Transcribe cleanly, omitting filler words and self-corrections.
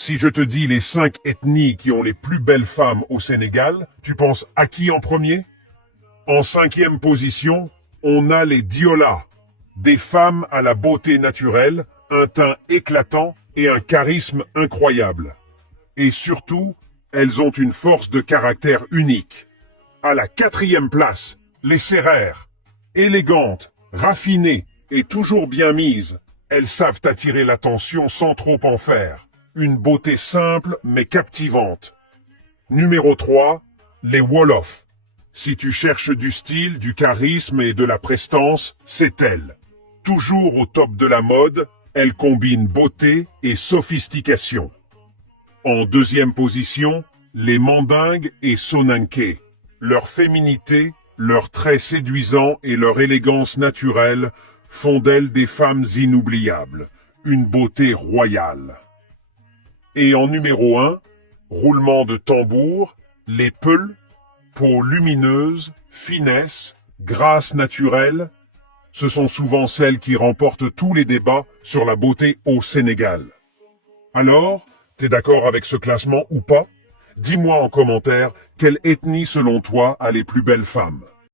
Si je te dis les 5 ethnies qui ont les plus belles femmes au Sénégal, tu penses à qui en premier? En 5e position, on a les Diola, des femmes à la beauté naturelle, un teint éclatant et un charisme incroyable. Et surtout, elles ont une force de caractère unique. À la 4e place, les Sérères, élégantes, raffinées et toujours bien mises, elles savent attirer l'attention sans trop en faire. Une beauté simple mais captivante. Numéro 3, les Wolofs. Si tu cherches du style, du charisme et de la prestance, c'est elle. Toujours au top de la mode, elle combine beauté et sophistication. En 2e position, les Mandingues et Soninké. Leur féminité, leurs traits séduisants et leur élégance naturelle font d'elles des femmes inoubliables. Une beauté royale. Et en numéro 1, roulement de tambour, les Peuls, peau lumineuse, finesse, grâce naturelle, ce sont souvent celles qui remportent tous les débats sur la beauté au Sénégal. Alors, t'es d'accord avec ce classement ou pas? Dis-moi en commentaire quelle ethnie selon toi a les plus belles femmes.